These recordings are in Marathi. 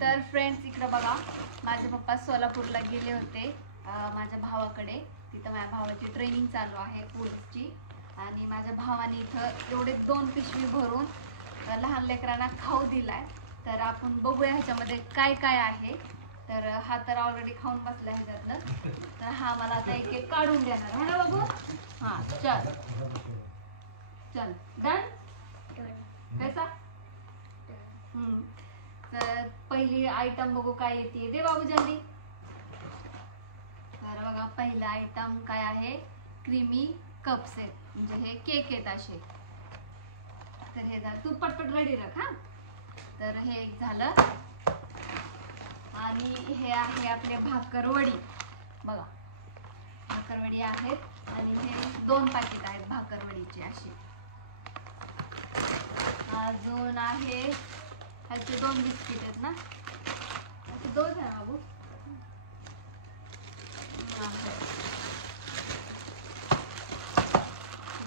तर फ्रेंड्स इकडं बघा, माझे पप्पा सोलापूरला गेले होते माझ्या भावाकडे. तिथं माझ्या भावाची ट्रेनिंग चालू आहे पोलीसची. आणि माझ्या भावाने इथं एवढे 2 पिशवी भरून लहान लेकरांना खाऊ दिलाय. तर आपण बघूया ह्याच्यामध्ये काय काय आहे. तर हा तर ऑलरेडी खाऊन बसला ह्याच्यातलं. तर हा मला आता एक एक काढून देणार है ना बघू. हां चल चल डन कैसा. तर पहिली आयटम बघू काय येते ते बाबू जल्दी. तर बघा पहिला आयटम काय आहे, क्रीमी कप्स आहेत, म्हणजे हे केक आहेत असे. तर हे झालं, तू पटपट रेडी रख हा. तर हे एक झालं. आणि हे आहे आपले भाकरवडी बघा, भाकरवडी आहेत. आणि हे 2 पॅकेट आहेत भाकरवडीचे अशी. अजून आहे ह्याचे 2 बिस्किट आहेत ना, असे 2 आहे बाबू.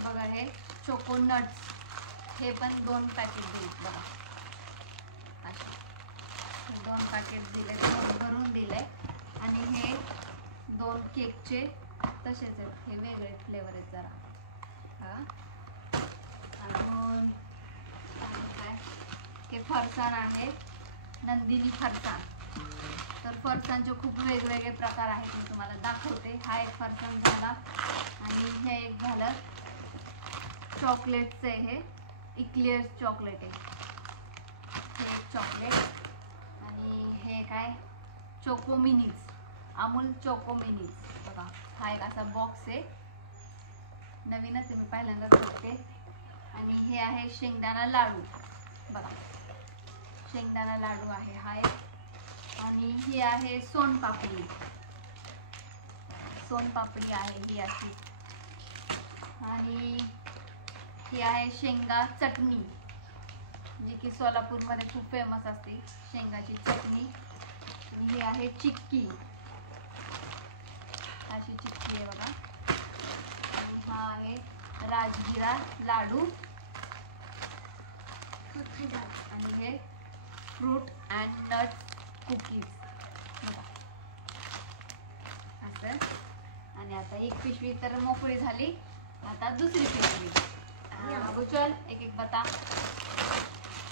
बघा हे चोको नट्स, हे पण 2 पॅकेट दिले बघा. असे 2 पॅकेट दिले, 2 भरून दिले. आणि हे 2 केकचे तसेच आहेत, हे वेगळे फ्लेवर आहेत जरा. हा अजून काय, हे फरसाण आहे, नंदिनी फरसाण. तर फरसाणचे खूप वेगवेगळे प्रकार आहेत, मी तुम्हाला दाखवते. हा एक फरसाण झाला. आणि हे एक झालं चॉकलेटचं, हे इक्लेअर्स चॉकलेट आहे, हे एक चॉकलेट. आणि हे काय, choco minis, Amul choco minis बघा. हा एक असा बॉक्स आहे, नवीनच आहे, मी पहिल्यांदाच बघते. आणि हे आहे शेंगदाणा लाडू बघा, शेंगदाणा लाडू आहे हा एक. आणि ही आहे सोनपापडी, सोनपापडी आहे ही अशी. आणि ही आहे शेंगा चटणी, जी की सोलापूरमध्ये खूप फेमस असते, शेंगाची चटणी. आणि ही आहे चिक्की, अशी चिक्की आहे बघा. आणि हा आहे राजगिरा लाडू. आणि हे फ्रूट अँड नट्स कुकीज बघा असं. आणि आता एक पिशवी तर मोकळी झाली, आता दुसरी पिशवी. अगो चल एक एक बता.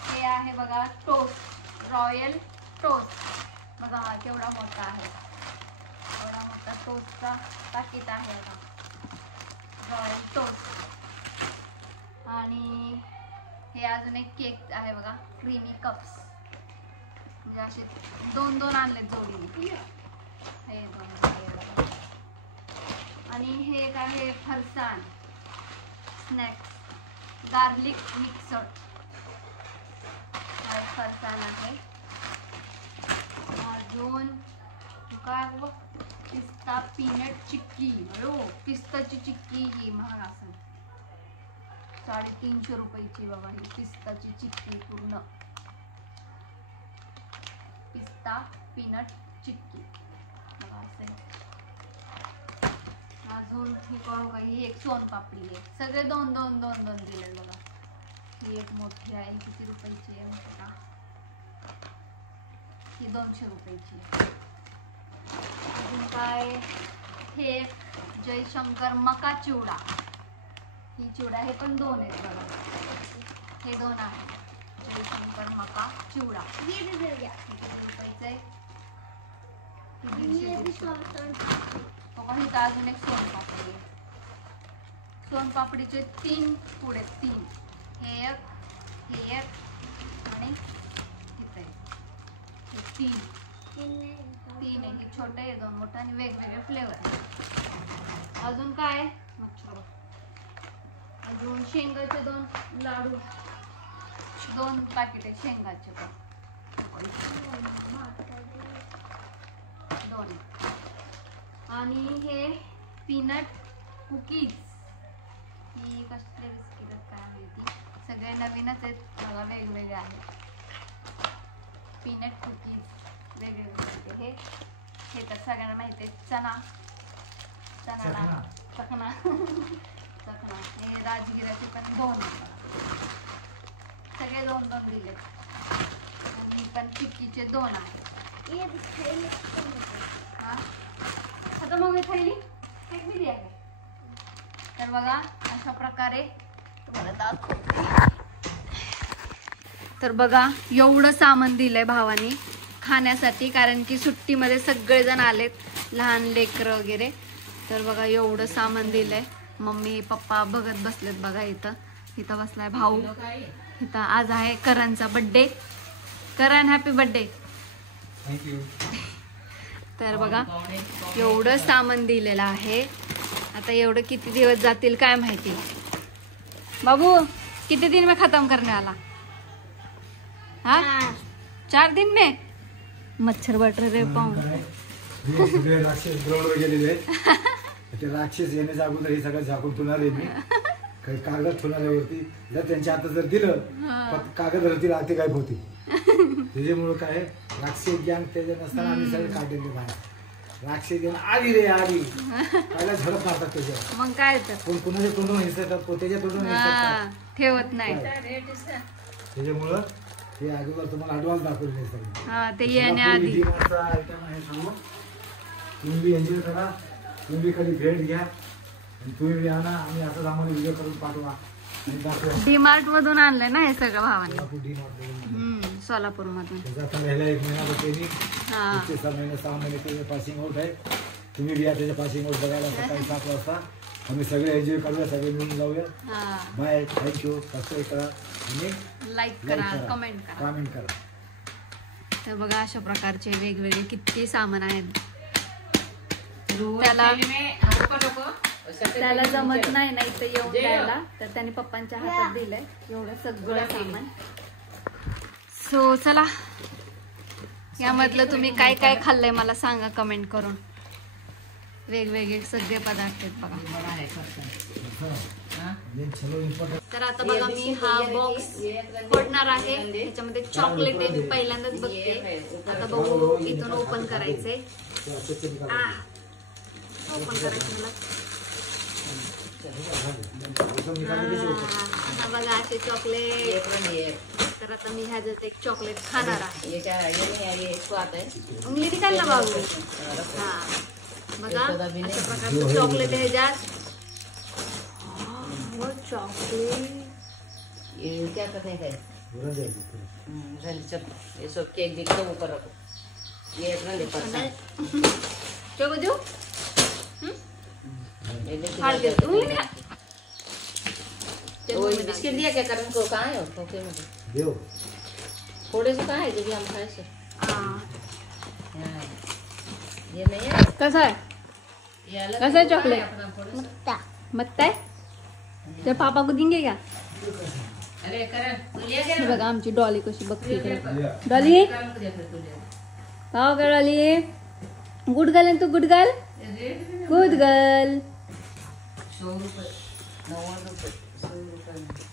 हे आहे बघा टोस्ट, रॉयल टोस्ट बघा. हा केवढा मोठा आहे, एवढा मोठा टोस्टचा पॅकेट आहे बघा, रॉयल टोस्ट. आणि हे अजून एक केक आहे बघा, क्रीमी कप्स, म्हणजे असे 2-2 आणले जोडीने, हे 2. आणि हे एक आहे फरसाण स्नॅक्स, गार्लिक मिक्सड, फरसाण आहे. अजून काय बघ, पिस्ता पीनट चिक्की. अरे पिस्ताची चिक्की ही महाग असेल, 350 रुपयाची बाबा ही पिस्ताची चिक्की, पूर्ण पिस्ता पीनट चिक्की बघा असे. अजून ही कोण काही, एक सोनपापडी आहे, सगळे 2 दिले बघा. ही एक मोठी आहे, किती रुपयाची आहे माहिती का, ही 200 रुपयाची. अजून काय, हे जयशंकर मका चिवडा, ही चिवडा, हे पण 2 आहेत बघा, हे 2 आहे जयशंकर मका चिवडा. किती रुपयाचं आहे, बघा. इथं अजून एक सोनपापडी आहे, सोनपापडीचे 3 पुढे 3, हे एक आणि तिथे हे 3 आहे. हे छोटे आहे, 2 मोठे आणि वेगवेगळे फ्लेवर. अजून काय, अजून शेंगाचे 2 लाडू, 2 पॅकेट आहे शेंगाचे पण 2. आणि हे पीनट कुकीज, ही कसले बिस्किट काय माहिती, सगळे नवीनच आहेत बघा, वेगवेगळे आहेत. पीनट कुकीज वेगळे वेगळे. हे तर सगळ्यांना माहिती आहे, चणा चकना चकना. हे राजगिराचे पण 2, सगळे 2 दिले. आणि ही पण चिक्कीचे 2 आहेत. हा आता मग मी थैली एक बी द्या. तर बघा अशा प्रकारे तुम्हाला दाखवते. तर बघा एवढं सामान दिलंय भावानी खाण्यासाठी, कारण की सुट्टीमध्ये सगळेजण आलेत, लहान लेकरं वगैरे. तर बघा एवढं सामान दिलंय. मम्मी पप्पा बघत बसलेत बघा. इथं बसलाय भाऊ. इथं आज आहे करणचा बर्थडे. करण हॅपी बर्थडे. थँक्यू. तर बघा एवढं सामान दिलेलं आहे. आता एवढं किती दिवस जातील काय माहिती. बाबू किती दिन में खत्म करने वाला? हाँ 4 दिन में. मच्छर बट रे पाहून सगळे राक्षस ग्राउंडवर गेलेले आहेत. ते राक्षस येण्याच्या अगोदर हे सगळं झाकून ठेवणार आहे मी. काही कागद ठेवणार आहे वरती. जर त्यांच्या हातात जर दिलं कागद धरतील आते गायब होती. त्याच्यामुळं काय राक्षस ज्ञान त्याच्या नसताना आम्ही सगळे काढलेले बाहेर. राक्षस ज्ञान आधी रे आधी पहिला झडप मारतात त्याच्यावर. मग काय तर कोण कुणाच्या तोंडून हिंसतात त्याच्या तोंडून हिंसतात ठेवत नाही. त्याच्यामुळं हे अगोदर तुम्हाला ऍडव्हान्स दाखवले सगळे. हा ते येण्याआधी तुम्ही बी एन्जॉय करा. तुम्ही बी कधी भेट घ्या. तुम्ही बी आणा. आम्ही असं आम्हाला व्हिडिओ करून पाठवा आणि दाखवा. डीमार्ट मधून आणलंय ना हे सगळं भावाने. सोलापूर मधून. त्याचा राहिला 1 महिना बघते. हा 6 महिने त्याचे पासिंग आउट आहे. तुम्ही बी या त्याच्या पासिंग आउट बघायला सकाळी 7 वाजता. आम्ही सगळे एन्जॉय करूया. सगळे मिळून जाऊया. बाय. थँक्यू. सबस्क्राईब करा आणि लाईक करा, कमेंट करा. तर बघा अशा प्रकारचे वेगवेगळे किती सामान आहेत. त्याला जमत नाही ना इथं येऊन द्यायला, तर त्याने पप्पांच्या हातात दिलंय एवढं सगळं सामान. सो चला यामधलं तुम्ही काय काय खाल्लंय मला सांगा कमेंट करून. वेगवेगळे सगळे पदार्थ आहेत बघा. तर आता बघा मी हा बॉक्स फोडणार आहे. त्याच्यामध्ये चॉकलेट आहे. मी पहिल्यांदाच बघते. आता बघू इथून ओपन करायचे. ओपन करायचं मला. बघा असे चॉकलेट. तर आता मी ह्याच्यात एक चॉकलेट खाणार आहे. उंगली खाल्ला बाबू. हा बघा अशा प्रकारचं चॉकलेट आहे ह्याच्यात. चॉकलेट ये क्या करने का है? ये सब केक भी तो ऊपर रखो. ये इतना ले पड़ता है. क्या बजू हाल दे उंगली में. वो बिस्किट दिया क्या करने को? कहाँ है वो? ओके मुझे देव थोड़े से कहाँ है जो भी हम खाए से. हाँ ये नहीं है. कैसा है? ये अलग कैसा है चॉकलेट? मत्ता. मत्ता है. ते पापा को देंगे क्या? अरे करण लिया हे बघा आमची डॉली कशी बघते इकडे. या. डॉली करण को देखो तू. काय का डॉली? गुड गर्ल तू. Good girl. Good girl. 100 रुपये 90 रुपये 100 रुपये.